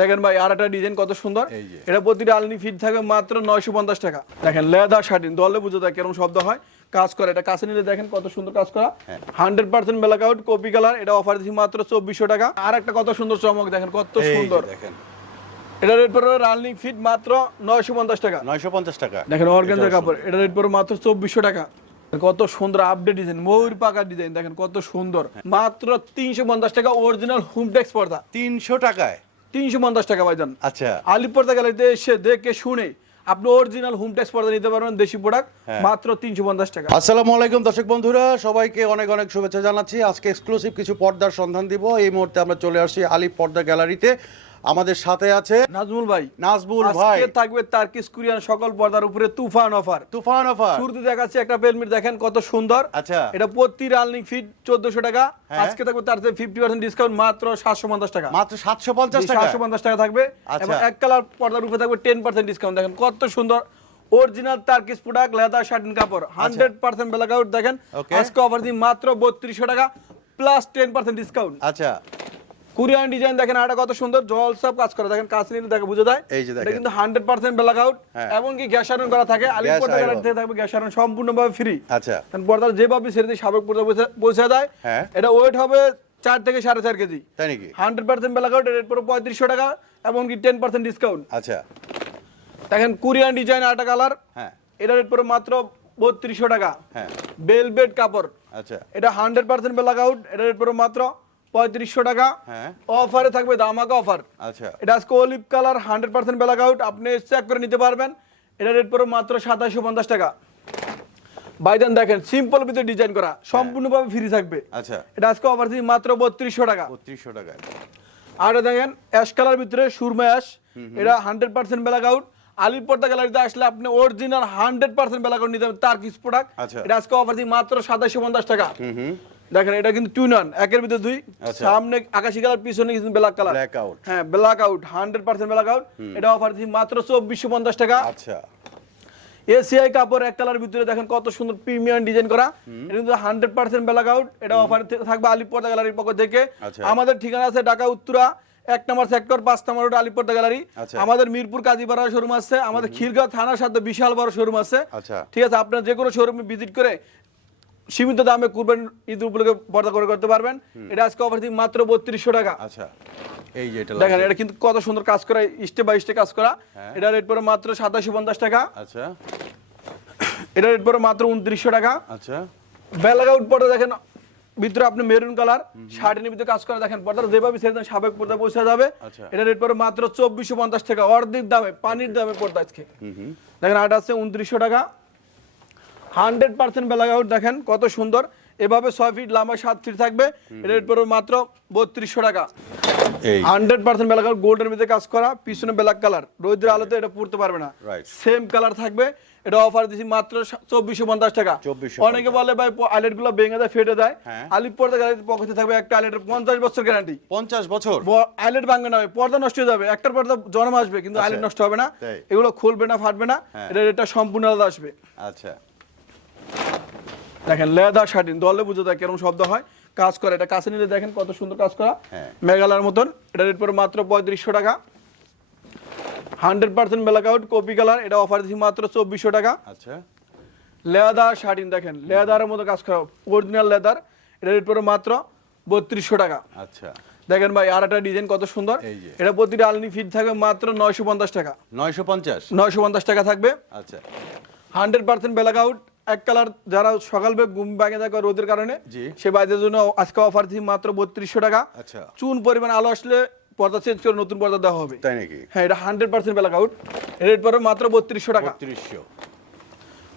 দেখেন ভাই আর একটা ডিজাইন কত সুন্দর। এটা প্রতিটা আলনি ফিট থাকে মাত্র নয়শো পঞ্চাশ টাকা। দেখেন লেদার শার্টিন দলে বুঝে দেয় কেরম শব্দ হয়। কাজ করে এটা কাছে নিলে দেখেন কত সুন্দর কাজ করা। হ্যাঁ। Hundred percent black out coffee colour এটা অফার দিচ্ছি মাত্র চব্বিশশো টাকা। আর একটা কত সুন্দর চমক দেখেন কত সুন্দর। দেখেন। এটা রেট পড়বে রানিং ফিট মাত্র নয়শো পঞ্চাশ টাকা। নয়শো পঞ্চাশ টাকা। দেখেন অর্গেন্জার কাপড় এটা রেট পড়বে মাত্র চব্বিশশো টাকা। কত সুন্দর আপডেট ডিজাইন ময়ূর পাকা ডিজাইন দেখেন কত সুন্দর। মাত্র তিনশো পঞ্চাশ টাকা অরিজিনাল হোমটেক্স পর্দা তিনশো টাকায়। তিনশো পঞ্চাশ টাকা ভাইজান। আচ্ছা। আলিপ পর্দা গ্যালারিতে এসে দেখে শুনে আপনি অরিজিনাল হোম ট্যাক্স পর্দা নিতে পারবেন দেশি প্রোডাক্ট হ্যাঁ। মাত্র তিনশো পঞ্চাশ টাকা। আসসালামু আলাইকুম দর্শক বন্ধুরা সবাইকে অনেক অনেক শুভেচ্ছা জানাচ্ছি। আজকে এক্সক্লুসিভ কিছু পর্দার সন্ধান দিব। এই মুহূর্তে আমরা চলে আসি আলিপ পর্দা গ্যালারিতে। আমাদের সাথে আছে নাজমুল ভাই। নাজবুল ভাই। থাকবে তার্কিস কুরিয়ান সকল পর্দার উপরে তুফান অফার তুফান অফার শুরুতে দেখাচ্ছি একটা পেলমিট দেখেন কত সুন্দর। আচ্ছা। এটা প্রতি রানিং ফিট চোদ্দশো টাকা। হ্যাঁ। আজকে থাকবে তার ফিফটি পার্সেন্ট ডিসকাউন্ট মাত্র সাতশো পঞ্চাশ টাকা। মাত্র সাতশো পঞ্চাশ টাকা। সাতশো পঞ্চাশ টাকা থাকবে। আচ্ছা। এবং এক কালার পর্দার উপরে থাকবে টেন পার্সেন্ট ডিসকাউন্ট দেখেন কত সুন্দর। Original Turkish product leather satin কাপড়। হান্ড্রেড পার্সেন্ট ব্ল্যাক আউট দেখেন। আজকে অফার দিই মাত্র বত্রিশশো টাকা প্লাস টেন পার্সেন্ট ডিসকাউন্ট আচ্ছা। কোরিয়ান ডিজাইন দেখেন আটা কত সুন্দর জল সব কাজ করে। দেখেন কাজ নিলে দেখে বুঝে দেয় এই যে দেখেন। কিন্তু হান্ড্রেড পার্সেন্ট ব্ল্যাক আউট হ্যাঁ। এমনকি গ্যাস আয়রন করা থাকে। আলিপুর। গ্যালারিতে থাকবে গ্যাস আয়রন সম্পূর্ণভাবে ফ্রি আচ্ছা। কারণ পর্দার যেভাবে ছেড়ে দিয়ে সাবেক পর্দা পৌঁছে- দেয় হ্যাঁ। এটা ওয়েট হবে চার থেকে সাড়ে চার কেজি। তাই নাকি? Hundred percent black out rate পড়বে পঁয়ত্রিশশো টাকা এমনকি টেন পার্সেন্ট ডিসকাউন্ট আচ্ছা। দেখেন কোরিয়ান ডিজাইন আটা কালার হ্যাঁ। এটা রেট পড়বে মাত্র বত্রিশশো টাকা। হ্যাঁ। বেলবেট কাপড়। আচ্ছা। এটা হান্ড্রেড পার্সেন্ট ব্ল্যাক আউট এটা রেট পড়বে মাত্র পঁয়ত্রিশশো টাকা। হ্যাঁ। অফারে থাকবে দামাকা অফার। আচ্ছা। এটা আজকে olive colour hundred percent black out আপনি চেক করে নিতে পারবেন। এটা রেট পড়বে মাত্র সাতাশশো পঞ্চাশ টাকা। বাইদান দেখেন সিম্পল ভিতরে ডিজাইন করা। সম্পূর্ণভাবে ফ্রি থাকবে। আচ্ছা। এটা আজকে অফার দিচ্ছি মাত্র বত্রিশশো টাকা। বত্রিশশো টাকায় আর দেখেন অ্যাশ কালার ভিতরে সুরমা অ্যাশ এটা hundred percent black out Aliporda গ্যালারিতে আসলে আপনি original hundred percent black out নিতে হবে তার কিছু প্রোডাক্ট। এটা আজকে অফার দিই মাত্র সাতাশশো পঞ্চাশ টাকা। দেখেন এটা কিন্তু টু নন একের ভিতরে দুই। আচ্ছা। সামনে আকাশি কালার পিছনে কিন্তু ব্ল্যাক কালার ব্ল্যাক আউট হ্যাঁ black out hundred percent black out এটা অফার দিচ্ছি মাত্র চব্বিশশো পঞ্চাশ টাকা। আচ্ছা। এসিআই কাপড় এক কালার ভিতরে দেখেন কত সুন্দর প্রিমিয়াম ডিজাইন করা। এটা কিন্তু হান্ড্রেড পার্সেন্ট ব্ল্যাক আউট এটা অফার থাকবে আলিপর্দা গ্যালারির পক্ষ থেকে। আচ্ছা। আমাদের ঠিকানা আছে ঢাকা উত্তরা এক নম্বর সেক্টর পাঁচ নম্বর রোড আলিপর্দা গ্যালারি। আমাদের মিরপুর কাজীপাড়া শোরুম আছে। আমাদের খিলগাঁও থানার সাথে বিশাল বড় শোরুম আছে। আচ্ছা। ঠিক আছে আপনার যে কোনো শোরুমে ভিজিট করে সীমিত দামে কুরবান ঈদ উপলক্ষে পর্দা করে করতে পারবেন। এটা আজকে অফার দিই মাত্র বত্রিশশো টাকা। আচ্ছা এই যে এটা দেখেন এটা কিন্তু কত সুন্দর কাজ করা স্টেপ বাই স্টেপ কাজ করা। হ্যাঁ। এটা রেট পড়ে মাত্র সাতাশি পঞ্চাশ টাকা। আচ্ছা। এটা রেট পড়ে মাত্র উনত্রিশশো টাকা। আচ্ছা। বেলাগা উঠ পর্দা দেখেন ভিতরে আপনি মেরুন কালার শার্টের ভিতরে কাজ করে দেখেন পর্দাটা যেভাবে ছেড়ে দেন সাবেক পর্দা পৌঁছে যাবে। আচ্ছা। এটা রেট পড়ে মাত্র চব্বিশশো পঞ্চাশ টাকা অর্ধেক দামে পানির দামে পর্দা আজকে। দেখেন আটা আছে উনত্রিশশো টাকা। হান্ড্রেড পার্সেন্ট বেলাগা উঠ দেখেন কত সুন্দর। এভাবে ছয় ফিট লম্বা সাত ফিট থাকবে। রেট পড়বে মাত্র বত্রিশশো টাকা। হান্ড্রেড পার্সেন্ট ব্ল্যাক গোল্ডের ভিতরে কাজ করা পিছনে ব্ল্যাক কালার রোদের আলোতে এটা পড়তে পারবে না। সেম কালার থাকবে। এটা অফার দিচ্ছি মাত্র চব্বিশশো পঞ্চাশ টাকা। 2450 অনেকে বলে ভাই আইলেটগুলো ভেঙে দেয় ফেটে দেয় হ্যাঁ। আলিপুর গ্যালারিতে পকেটে থাকবে একটা আইলেটের পঞ্চাশ বছর গ্যারান্টি পঞ্চাশ বছর? আইলেট ভাঙবে না পর্দা নষ্ট হয়ে যাবে। একটার পর্দা জন্ম আসবে কিন্তু আইলেট নষ্ট হবে না। এগুলো খুলবে না ফাটবে না। হ্যাঁ। এটা এটা সম্পূর্ণ আলাদা আসবে। আচ্ছা। দেখেন লেদার শার্টিন দলে বুঝে দেয় কেরম শব্দ হয়। কাজ করে এটা কাছে নিলে দেখেন কত সুন্দর কাজ করা। হ্যাঁ। মেঘালয়ের মতন এটা রেট পড়ে মাত্র পঁয়ত্রিশশো টাকা। Hundred percent black out coffee colour এটা অফার দিচ্ছি মাত্র চব্বিশশো টাকা। আচ্ছা। লেদার শার্টিন দেখেন লেদারের মতো কাজ করা অরিজিনাল লেদার এটা রেট পড়ে মাত্র বত্রিশশো টাকা। আচ্ছা। দেখেন ভাই আর একটা ডিজাইন কত সুন্দর। এটা প্রতিটা আলনি ফিট থাকবে মাত্র নয়শো পঞ্চাশ টাকা। নয়শো পঞ্চাশ? নয়শো পঞ্চাশ টাকা থাকবে। আচ্ছা। হান্ড্রেড পার্সেন্ট ব্ল্যাক আউট এক কালার যারা সকাল বেলা ঘুম ভাঙে থাকে রোদের কারণে। সে বাইদের জন্য আজকে অফার দিচ্ছি মাত্র বত্রিশশো টাকা। আচ্ছা। চুন পরিমাণ আলো আসলে পর্দা চেঞ্জ করে নতুন পর্দা দেওয়া হবে। তাই নাকি? হ্যাঁ এটা hundred percent black out rate পরে মাত্র বত্রিশশো টাকা। বত্রিশশো।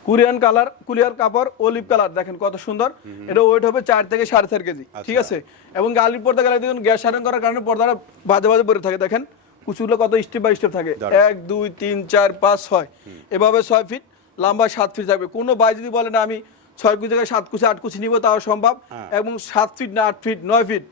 কুরিয়ান কালার কুরিয়ার কাপড় অলিভ কালার দেখেন কত সুন্দর। এটা ওয়েট হবে চার থেকে সাড়ে চার কেজি ঠিক আছে? এবং আলির পর্দা গেলে দেখুন গ্যাস সারান করার কারণে পর্দাটা বাজে বাজে পরে থাকে দেখেন। কুচুগুলো কত স্টেপ বাই স্টেপ থাকে। এক দুই তিন চার পাঁচ ছয়। এভাবে ছয় ফিট লম্বা সাত ফিট থাকবে। কোনো ভাই যদি বলে না আমি ছয় কুচি থেকে সাত কুচি আট কুচি নিব তাও সম্ভব। হ্যাঁ। এবং সাত ফিট না আট ফিট নয় ফিট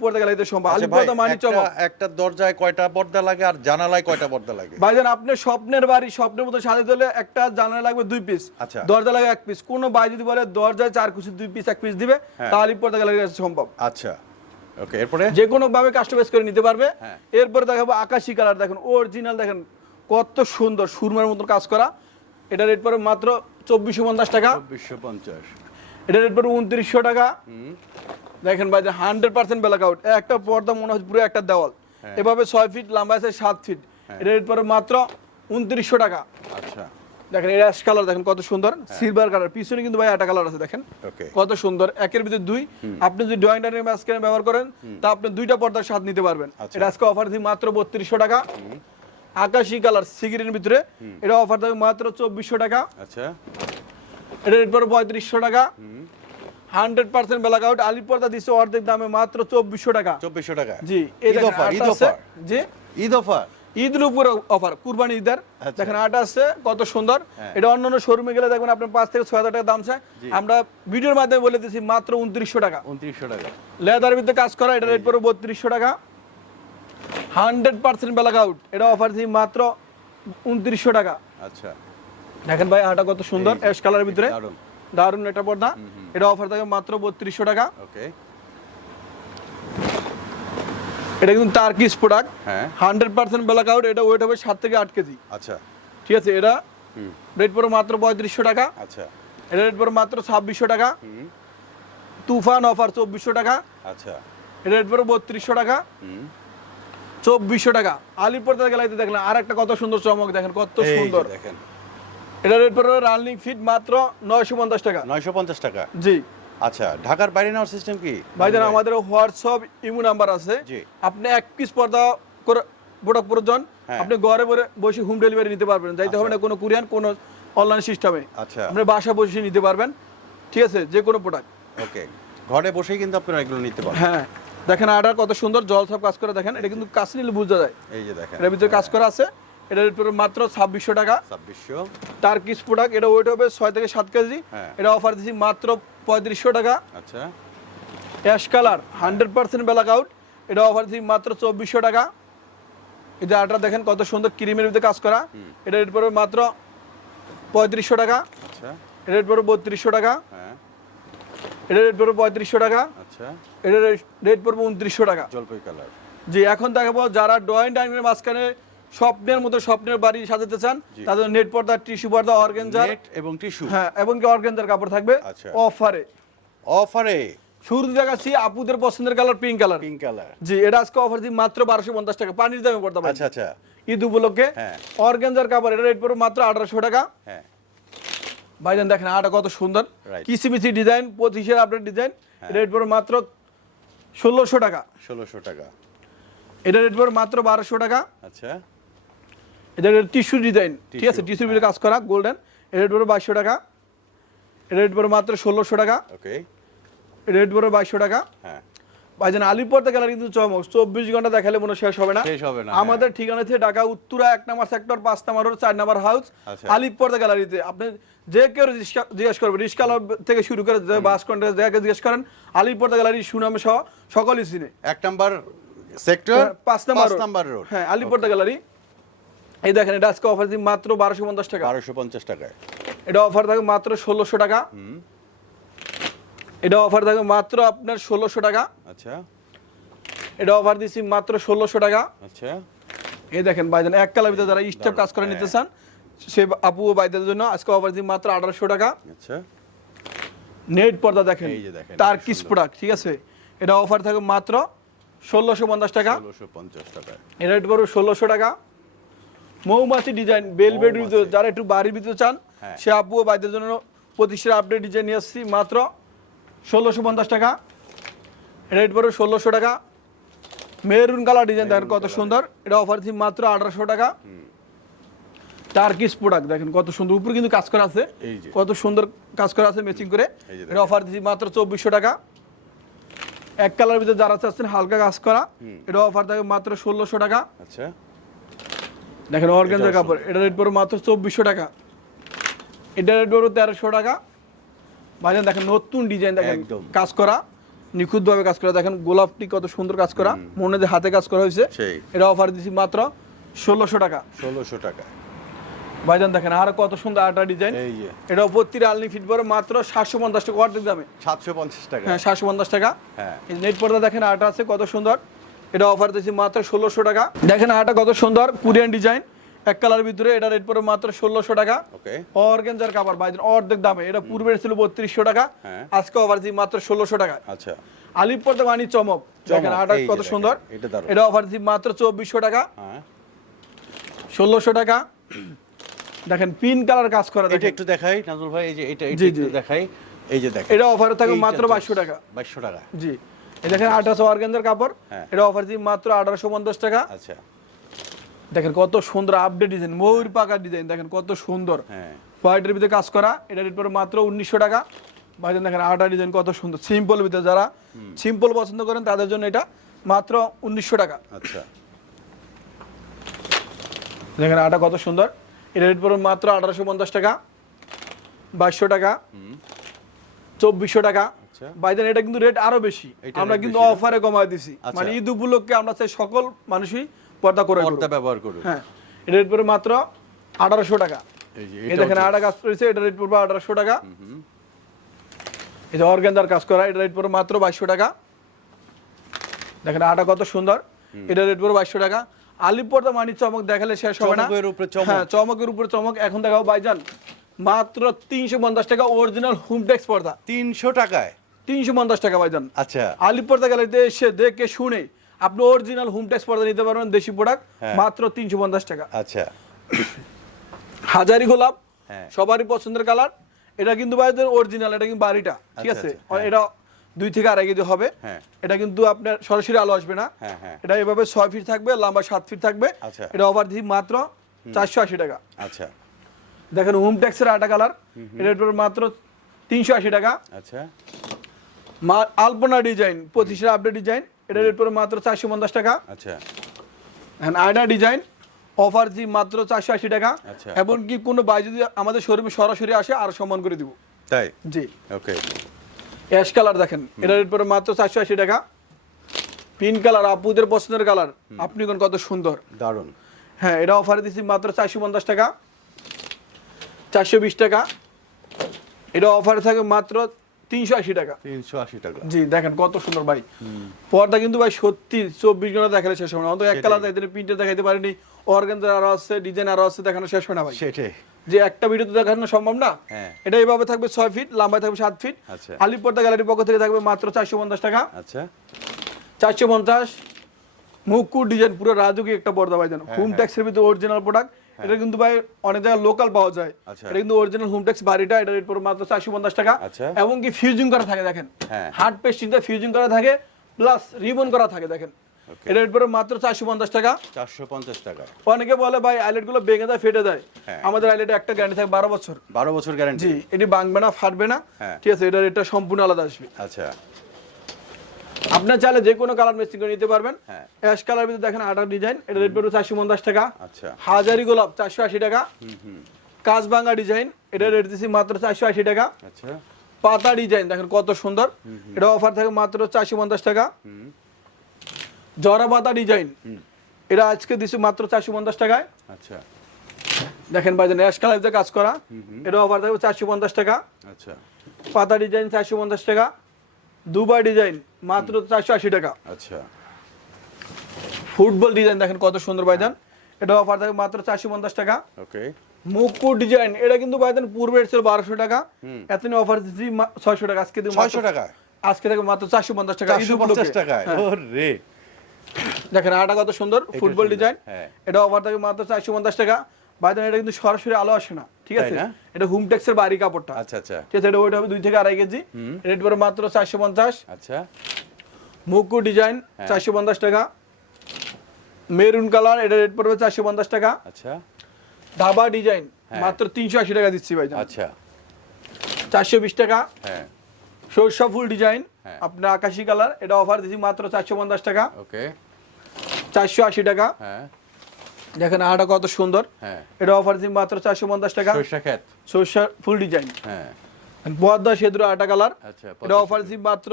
পর্দা গেলে সম্ভব। আচ্ছা পর্দা মানে একটা- চমক। একটা দরজায় কয়টা পর্দা লাগে আর জানালায় কয়টা পর্দা লাগে? ভাইজান আপনার স্বপ্নের বাড়ি স্বপ্নের মতো সাজাতে হলে একটা জানালা লাগবে দুই পিস আচ্ছা। দরজা লাগে এক পিস কোনো ভাই যদি বলে দরজায় চার কুচি দুই পিস এক পিস দিবে হ্যাঁ। তাহলে পর্দা গেলে সম্ভব। আচ্ছা ওকে এরপরে? যে কোনো ভাবে কাস্টমাইজ করে নিতে পারবে। হ্যাঁ। এরপরে দেখাবো আকাশি কালার দেখেন অরিজিনাল দেখেন কত সুন্দর সুরমার মতন কাজ করা। এটা রেট পড়বে মাত্র চব্বিশশো পঞ্চাশ টাকা। চব্বিশশো পঞ্চাশ। এটা রেট পড়বে উনত্রিশশো টাকা। দেখেন ভাই হান্ড্রেড পার্সেন্ট ব্ল্যাক আউট একটা পর্দা মনে হচ্ছে পুরো একটা দেওয়াল। হ্যাঁ। এভাবে ছয় ফিট লম্বা আছে সাত ফিট এটা রেট পড়বে মাত্র উনত্রিশশো টাকা। আচ্ছা। দেখেন এটা অ্যাশ কালার দেখেন কত সুন্দর। সিলভার কালার পিছনে কিন্তু ভাই একটা কালার আছে দেখেন। কত সুন্দর। একের ভিতরে দুই। আপনি যদি ড্রয়িং ডাইনিং মাঝখানে ব্যবহার করেন তা আপনি দুইটা পর্দার স্বাদ নিতে পারবেন। আচ্ছা। এটা আজকে অফার দিই মাত্র বত্রিশশো টাকা। আকাশি কালার সিগারেটের ভিতরে। এটা অফার থাকবে মাত্র চব্বিশশো টাকা। আচ্ছা। এটা রেট পড়বে পঁয়ত্রিশশো টাকা। হান্ড্রেড পার্সেন্ট ব্ল্যাক আউট আলির পর্দা দিচ্ছে অর্ধেক দামে মাত্র চব্বিশশো টাকা। চব্বিশশো টাকা। জি ঈদ অফার ঈদ অফার জি। ঈদ অফার ঈদের উপরে অফার কুরবানি ঈদের। আচ্ছা। দেখেন আট আছে কত সুন্দর। হ্যাঁ। এটা অন্যান্য শোরুমে গেলে দেখবেন আপনার পাঁচ থেকে ছয় হাজার টাকা দাম চায়। আমরা ভিডিওর মাধ্যমে বলে দিচ্ছি মাত্র উনত্রিশশো টাকা। উনত্রিশশো টাকা। লেদার ভিতরে কাজ করা এটা রেট পড়বে বত্রিশশো টাকা। Hundred percent black out. এটা অফার দিচ্ছি মাত্র উনত্রিশশো টাকা। আচ্ছা। দেখেন ভাই আটা কত সুন্দর অ্যাশ কালারের ভিতরে। দারুণ দারুণ এটা পর্দা। এটা অফার থাকে মাত্র বত্রিশশো টাকা। ওকে এটা কিন্তু টার্কিস প্রোডাক্ট হ্যাঁ। হান্ড্রেড পার্সেন্ট ব্ল্যাক আউট এটা ওয়েট হবে সাত থেকে আট কেজি। আচ্ছা। ঠিক আছে এটা রেট পড়বে মাত্র পঁয়ত্রিশশো টাকা। আচ্ছা। এটা রেট পড়বে মাত্র ছাব্বিশশো টাকা। তুফান অফার চব্বিশশো টাকা। আচ্ছা। এটা রেট পড়বে বত্রিশশো টাকা। চব্বিশশো টাকা। আলিপুরদার গেলাইতে দেখলেন আর একটা কত সুন্দর চমক দেখেন কত সুন্দর। দেখেন। এটা রেট পড়বে রানিং ফিট মাত্র নয়শো পঞ্চাশ টাকা। নয়শো পঞ্চাশ টাকা? জি। আচ্ছা ঢাকার বাইরে নেওয়ার সিস্টেম কি? ভাইজান আমাদের হোয়াটসঅ্যাপ ইমো নাম্বার আছে। আপনি এক পিস পর্দা প্রোডাক্ট প্রয়োজন হ্যাঁ। আপনি ঘরে বসে বসে হোম ডেলিভারি নিতে পারবেন। যাইতে হবে না কোনো কুরিয়ান কোনো অনলাইন সিস্টেমে আচ্ছা। আপনি বাসা বসে নিতে পারবেন। ঠিক আছে যে কোনো প্রোডাক্ট ওকে ঘরে বসেই কিন্তু আপনারা এগুলো নিতে পারেন হ্যাঁ। দেখেন আডার কত সুন্দর জল সব কাজ করে দেখেন এটা কিন্তু কাজ নিলে বোঝা যায়। এই যে দেখেন এটার ভিতরে কাজ করা আছে এটা মাত্র ছাব্বিশশো টাকা। ছাব্বিশশো। টার্কিস প্রোডাক্ট এটা ওয়েট হবে ছয় থেকে সাত কেজি। হ্যাঁ। এটা অফার দিচ্ছি মাত্র পঁয়ত্রিশশো টাকা। আচ্ছা। Ash colour hundred percent black out এটা অফার দিচ্ছি মাত্র চব্বিশশো টাকা। এই যে আটা দেখেন কত সুন্দর ক্রিমের ভিতরে কাজ করা। এটা রেট পড়বে মাত্র পঁয়ত্রিশশো টাকা। আচ্ছা। এটা রেট পড়বে বত্রিশশো টাকা। হ্যাঁ। এটা রেট পড়বে পঁয়ত্রিশশো টাকা। আচ্ছা। এটা রেট পড়বে উনত্রিশশো টাকা। জলপাই কালার জি এখন দেখাবো যারা ড্রয়িং ডাইনিংয়ের মাঝখানে স্বপ্নের মতো স্বপ্নের বাড়ি সাজাতে চান তাদের নেট পর্দা টিস্যু পর্দা অর্গেনজার নেট এবং টিস্যু হ্যাঁ এবং কি অর্গেনজার কাপড় থাকবে? আচ্ছা। অফারে। অফারে। শুরুতে দেখাচ্ছি আপুদের পছন্দের colour pink colour pink colour জি এটা আজকে অফার দিই মাত্র বারোশো পঞ্চাশ টাকা। পানির দামে পড়তে পারে আচ্ছা আচ্ছা। ঈদ উপলক্ষে। হ্যাঁ। অর্গেনজার কাপড় এটা রেট পড়বে মাত্র আঠারোশো টাকা। হ্যাঁ। ভাইজান দেখেন আটা কত সুন্দর. কিসিমিসি ডিজাইন পঁচিশের আপডেট ডিজাইন। হ্যাঁ। রেট পড়বে মাত্র ষোলোশো টাকা। ষোলোশো টাকা। এটা রেট পড়বে মাত্র বারোশো টাকা। আচ্ছা। এটা রেট টিস্যু ডিজাইন ঠিক আছে? Tissue, টিস্যুর ভিতরে কাজ করা গোল্ডেন এটা রেট পড়বে বাইশশো টাকা। এটা রেট পড়বে মাত্র ষোলোশো টাকা। ওকে রেট পড়বে বাইশশো টাকা। হ্যাঁ। ভাইজান আলিপুরতে গেলে কিন্তু চমক। চব্বিশ ঘণ্টা দেখালে মনে শেষ হবে না। শেষ হবে না, আমাদের ঠিকানা থেকে ঢাকা উত্তরা এক নম্বর সেক্টর পাঁচ নম্বর রোড চার নম্বর হাউস আচ্ছা। আলিপুরতে গ্যালারিতে। আপনি যে কেউ জিজ্ঞেস থেকে শুরু করে যে বাস কন্ট্রাক্ট যাকে জিজ্ঞেস করেন আলিপুরতে গ্যালারি সুনামে সহ সকলই চিনে। এক নাম্বার সেক্টর পাঁচ নম্বর রোড। নাম্বার রোড হ্যাঁ আলিপুরতে গ্যালারি। এই দেখেন এটা আজকে অফার দিই মাত্র বারোশো পঞ্চাশ টাকা। বারোশো পঞ্চাশ টাকায়। এটা অফার থাকে মাত্র ষোলোশো টাকা। এটা অফার থাকবে মাত্র আপনার ষোলোশো টাকা। আচ্ছা। এটা অফার দিচ্ছি মাত্র ষোলোশো টাকা। আচ্ছা। এই দেখেন ভাইজান এক কালার ভিতরে যারা স্টেপ কাজ করে নিতে চান সে আপু ও ভাইদের জন্য আজকে অফার দিচ্ছি মাত্র আঠারোশো টাকা। আচ্ছা। নেট পর্দা দেখেন এই যে দেখেন, তার কিস প্রোডাক্ট ঠিক আছে? এটা অফার থাকে মাত্র ষোলোশো পঞ্চাশ টাকা। ষোলোশো পঞ্চাশ রেট পড়বে ষোলোশো টাকা। মৌমাছি ডিজাইন বেলবেড ভিতরে যারা একটু বাড়ির ভিতরে চান হ্যাঁ। সে আপু ও ভাইদের জন্য প্রতিষ্ঠার আপডেট ডিজাইন নিয়ে আসছি মাত্র ষোলোশো পঞ্চাশ টাকা। রেট পড়বে ষোলোশো টাকা। মেরুন কালার ডিজাইন দেখেন কত সুন্দর। এটা অফার দিচ্ছি মাত্র আঠারোশো টাকা। টার্কিস প্রোডাক্ট দেখেন কত সুন্দর। উপরে কিন্তু কাজ করা আছে। কত সুন্দর কাজ করা আছে ম্যাচিং করে। এটা অফার দিচ্ছি মাত্র চব্বিশশো টাকা। এক কালার ভিতরে যারা চাচ্ছেন হালকা কাজ করা এটা অফার থাকে মাত্র ষোলোশো টাকা। আচ্ছা। দেখেন অর্গানজার কাপড় এটা রেট পড়বে মাত্র চব্বিশশো টাকা। এটা রেট পড়বে তেরোশো টাকা। ভাইজান দেখেন নতুন ডিজাইন দেখেন একদম। কাজ করা নিখুঁতভাবে কাজ করা। দেখেন গোলাপটি কত সুন্দর কাজ করা। মনে যে হাতে কাজ করা হয়েছে। এটা অফার দিচ্ছি মাত্র ষোলোশো টাকা। ষোলোশো টাকা। ভাইজান দেখেন আর কত সুন্দর আটা ডিজাইন এটা প্রতিটা আলনি ফিট পরে মাত্র সাতশো পঞ্চাশ টাকা অর্ধেক দামে সাতশো পঞ্চাশ টাকা। হ্যাঁ সাতশো পঞ্চাশ টাকা। হ্যাঁ। নেট পর্দা দেখেন আটা আছে কত সুন্দর। এটা অফার দিয়েছি মাত্র ষোলোশো টাকা। দেখেন আটা কত সুন্দর কোরিয়ান ডিজাইন এক কালার ভিতরে এটা রেট পড়ে মাত্র ষোলোশো টাকা। অর্গেঞ্জার কাপড় বাইজন অর্ধেক দামে। এটা পূর্বের ছিল বত্রিশশো টাকা হ্যাঁ। আজকে অফার দিই মাত্র ষোলোশো টাকা। আচ্ছা। আলিপ পর্দা মানি চমক দেখেন আটা কত সুন্দর। এটা অফার মাত্র চব্বিশশো টাকা। হ্যাঁ। ষোলোশো টাকা। দেখেন পিন কালার কাজ করা এটা একটু দেখাই ভাই এই যে এটা একটু। দেখাই। এই যে দেখেন। এটা অফারে থাকবে মাত্র টাকা। টাকা। জি। এই দেখেন কাপড়। হ্যাঁ। এটা অফার দিই মাত্র আঠারোশো পঞ্চাশ টাকা। আচ্ছা। দেখেন কত সুন্দর আপডেট ডিজাইন ময়ূর পাকা ডিজাইন দেখেন কত সুন্দর। হ্যাঁ। হোয়াইটের ভিতরে কাজ করা এটা রেট পড়ে মাত্র উনিশশো টাকা। ভাইজান দেখেন আটা ডিজাইন কত সুন্দর। সিম্পল ভিতরে যারা সিম্পল পছন্দ করেন তাদের জন্য এটা মাত্র উনিশশো টাকা। আচ্ছা। দেখেন আটা কত সুন্দর। এটা রেট পড়বে মাত্র আঠারোশো পঞ্চাশ টাকা বাইশশো টাকা চব্বিশশো টাকা। আচ্ছা। ভাইজান এটা কিন্তু রেট আরও বেশি। আমরা কিন্তু অফারে কমায় দিছি। আচ্ছা। মানে ঈদ উপলক্ষে আমরা চাই সকল মানুষই পর্দা করে পর্দা ব্যবহার করুন হ্যাঁ। এটা রেট পড়বে মাত্র আঠারোশো টাকা। এই যে এটা দেখেন আটা কাজ করেছে এটা রেট পড়বে আঠারোশো টাকা। যে অর্গেন্দার কাজ করা এটা রেট পড়বে মাত্র বাইশশো টাকা। দেখেন আটা কত সুন্দর। এটা রেট পড়বে বাইশশো টাকা। আলিপর্দা মানি চমক দেখালে শেষ হবে না। চমকের উপরে চমক। হ্যাঁ চমকের উপরে চমক। এখন দেখাও ভাইজান মাত্র তিনশো পঞ্চাশ টাকা অরিজিনাল হোমটেক্স পর্দা। তিনশো টাকায়। তিনশো পঞ্চাশ টাকা ভাইজান। আচ্ছা। আলিপর্দা গ্যালারিতে এসে দেখে শুনে আপনি অরিজিনাল হোমটেক্স পর্দা নিতে পারবেন দেশি প্রোডাক্ট হ্যাঁ। মাত্র তিনশো পঞ্চাশ টাকা। আচ্ছা। হাজারি গোলাপ হ্যাঁ। সবারই পছন্দের কালার এটা কিন্তু ভাইদের অরিজিনাল এটা কিন্তু বাড়িটা ঠিক আচ্ছা, আছে? আচ্ছা, হ্যাঁ। এটা দুই থেকে আড়াই কেজি হবে। এটা কিন্তু আপনার সরাসরি আলো আসবে না। এটা এভাবে ছয় ফিট থাকবে লম্বা সাত ফিট থাকবে। আচ্ছা। এটা ওভার দি মাত্র চারশো আশি টাকা। আচ্ছা। দেখেন হোম ট্যাক্সের আটা কালার এটা মাত্র তিনশো আশি টাকা। আচ্ছা। আলপনা ডিজাইন পঁচিশের আপডেট ডিজাইন এটা রেট পড়বে মাত্র চারশো পঞ্চাশ টাকা। আচ্ছা। হ্যাঁ আয়না ডিজাইন অফার দি মাত্র চারশো আশি টাকা। আচ্ছা। এমনকি কোনো বাই যদি আমাদের শোরুমে সরাসরি আসে আরও সম্মান করে দিব। তাই? জি। ওকে অ্যাশ কালার দেখেন এটা রেট পড়ে মাত্র চারশো আশি টাকা। পিঙ্ক কালার আপুদের পছন্দের কালার আপনি কোন কত সুন্দর। দারুণ হ্যাঁ এটা অফারে দিচ্ছি মাত্র চারশো পঞ্চাশ টাকা। চারশো বিশ টাকা। এটা অফারে থাকে মাত্র তিনশো আশি টাকা। তিনশো আশি টাকা। জি দেখেন কত সুন্দর ভাই। পর্দা কিন্তু ভাই সত্যি চব্বিশ ঘণ্টা দেখালে শেষ হবে না। অন্তত এক। কালার দেখাতে প্রিন্টে দেখাতে পারিনি। অর্গানজার আরও আছে ডিজাইন আরও আছে দেখানো শেষ হয় না ভাই। সেটাই। যে একটা ভিডিও দেখানো সম্ভব না। হ্যাঁ। এটা এইভাবে থাকবে ছয় ফিট লম্বায় থাকবে সাত ফিট। আলিপর্দা গ্যালারির পক্ষ থেকে থাকবে মাত্র চারশো পঞ্চাশ টাকা। আচ্ছা। চারশো পঞ্চাশ। মুকুর ডিজাইন পুরো রাজুকি একটা পর্দা ভাই জানো হ্যাঁ, হোম হ্যাঁ। ট্যাক্সের ভিতরে অরিজিনাল প্রোডাক্ট এটা কিন্তু ভাই অনেক জায়গায় লোকাল পাওয়া যায়। আচ্ছা। এটা কিন্তু অরিজিনাল হোম ট্যাক্স বাড়িটা এটা রেট পড়বে মাত্র চারশো পঞ্চাশ টাকা। আচ্ছা। এবং কি ফিউজিং করা থাকে দেখেন। হ্যাঁ। হার্ড পেস্টিংটা ফিউজিং করা থাকে প্লাস রিবন করা থাকে দেখেন। এটা রেট পড়বে মাত্র চারশো পঞ্চাশ টাকা। চারশো পঞ্চাশ টাকা। অনেকে বলে ভাই আইলেটগুলো ভেঙে দেয় ফেটে দেয়। হ্যাঁ। আমাদের আইলেটে একটা গ্যারান্টি থাকে বারো বছর। বারো বছর গ্যারান্টি এটি ভাঙবে না ফাটবে না। হ্যাঁ। ঠিক আছে এটা রেটটা সম্পূর্ণ আলাদা আসবে। আচ্ছা। আপনার চাইলে যে কোনো কালার ম্যাচিং করে নিতে পারবেন। হ্যাঁ। অ্যাশ কালার ভিতরে দেখেন আটার ডিজাইন এটা রেট পড়বে চারশো পঞ্চাশ টাকা। আচ্ছা। হাজারি গোলাপ চারশো আশি টাকা। কাজবাঙ্গা ডিজাইন এটা রেট দিচ্ছি মাত্র চারশো আশি টাকা। আচ্ছা। পাতা ডিজাইন দেখেন কত সুন্দর। এটা অফার থাকে মাত্র চারশো পঞ্চাশ টাকা। জরা পাতা ডিজাইন এটা আজকে দিচ্ছি মাত্র চারশো পঞ্চাশ টাকায়। আচ্ছা। দেখেন ভাইজান অ্যাশ কালার কাজ করা। এটা অফার থাকবে চারশো পঞ্চাশ টাকা। আচ্ছা। পাতা ডিজাইন চারশো পঞ্চাশ টাকা। দুবাই ডিজাইন মাত্র চারশো আশি টাকা। আচ্ছা। ফুটবল ডিজাইন দেখেন কত সুন্দর ভাইজান। এটা অফার থাকে মাত্র চারশো পঞ্চাশ টাকা। ওকে। ডিজাইন এটা কিন্তু ভাইজান পূর্বে ছিল বারোশো টাকা। এত অফার দিচ্ছি ছয়শো টাকা। আজকে ছয়শো টাকা? আজকে থেকে মাত্র চারশো পঞ্চাশ টাকা। চারশো পঞ্চাশ। টাকায় হ্যাঁ। দেখেন আটা কত সুন্দর ফুটবল ডিজাইন হ্যাঁ। এটা অফার থাকে মাত্র চারশো পঞ্চাশ টাকা। ভাইজান এটা কিন্তু সরাসরি আলো আসে না। ঠিক আছে? এটা হোম টেক্সের বাড়ি কাপড়টা। আচ্ছা আচ্ছা। ঠিক আছে এটা ওইটা হবে দুই থেকে আড়াই কেজি। রেট পরে মাত্র চারশো পঞ্চাশ। আচ্ছা। মুকুট ডিজাইন হ্যাঁ। চারশো পঞ্চাশ টাকা। মেরুন কালার এটা রেট পড়বে চারশো পঞ্চাশ টাকা। আচ্ছা। ধাবা ডিজাইন হ্যাঁ। মাত্র তিনশো আশি টাকা দিচ্ছি ভাই আচ্ছা। চারশো বিশ টাকা। হ্যাঁ। সরষা ফুল ডিজাইন হ্যাঁ। আপনার আকাশি কালার এটা অফার দিচ্ছি মাত্র চারশো পঞ্চাশ টাকা। ওকে। চারশো আশি টাকা। হ্যাঁ। দেখেন আটা কত সুন্দর। হ্যাঁ। এটা অফার দিচ্ছি মাত্র চারশো পঞ্চাশ টাকা। সরিষা ফুল ডিজাইন হ্যাঁ। পদ্মা সেদুর আটা কালার। আচ্ছা এটা অফার দিচ্ছি মাত্র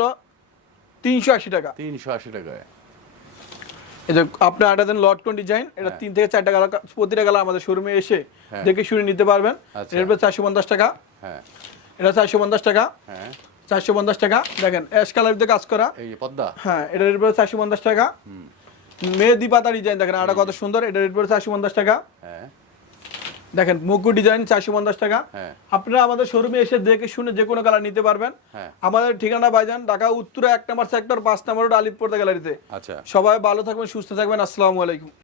তিনশো আশি টাকা। তিনশো আশি টাকায়। এই যে আপনি আটা দেন লট কোন ডিজাইন এটা তিন থেকে চারটা কালার প্রতিটা কালার আমাদের শোরুমে এসে হ্যাঁ। দেখে শুনে নিতে পারবেন। আচ্ছা। উপরে চারশো পঞ্চাশ টাকা। হ্যাঁ। এটা চারশো পঞ্চাশ টাকা। হ্যাঁ। চারশো পঞ্চাশ টাকা। দেখেন অ্যাশ কালার দিয়ে কাজ করা। এই পদ্মা। হ্যাঁ এটার উপরে চারশো পঞ্চাশ টাকা। মেহেদি পাতা ডিজাইন দেখেন আটা কত সুন্দর এটার উপরে আশি পঞ্চাশ টাকা। হ্যাঁ। দেখেন মুগু ডিজাইন চারশো পঞ্চাশ টাকা। হ্যাঁ। আপনারা আমাদের শোরুমে এসে দেখে শুনে যে কোনো কালার নিতে পারবেন। হ্যাঁ। আমাদের ঠিকানা বাইজান ঢাকা উত্তরা এক নম্বর সেক্টর পাঁচ নম্বর রোড আলিপুর গ্যালারিতে। আচ্ছা। সবাই ভালো থাকবেন সুস্থ থাকবেন আসসালামু আলাইকুম।